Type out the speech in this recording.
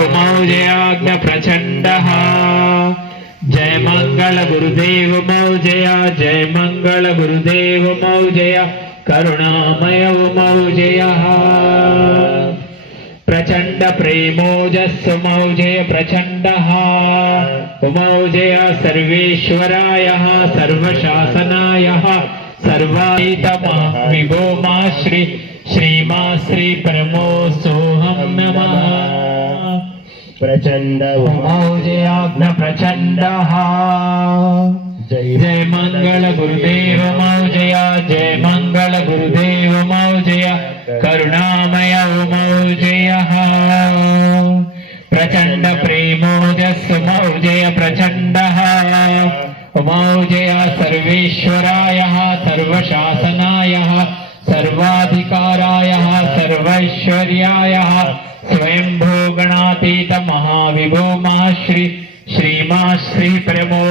मौजयाज्ञ प्रचण्डः। जय मङ्गल गुरुदेव मौजया, जय मङ्गल गुरुदेव मौजया, करुणामय मौजयः। प्रचण्ड प्रेमोजस्व मौजय प्रचण्डः। उमौजय सर्वेश्वरायः, सर्वशासनायः। सर्वायितमः विभो श्री, श्रीमा श्री परमो सोऽहं नमः प्रचंड। मौजयाज्ञ प्रचंड। जय जय मंगल गुरुदेव मौजया जय मंगल गुरुदेव मौजया करुणामय मौजयः। प्रचण्ड प्रेमोजस्व मौजय प्रचण्डः मौजय सर्वेश्वरायः सर्वशासनायः सर्वाधिकारायः सर्वैश्वर्यायः स्वयंभो गणातीत महाविभो मा श्री श्रीमा श्री प्रमो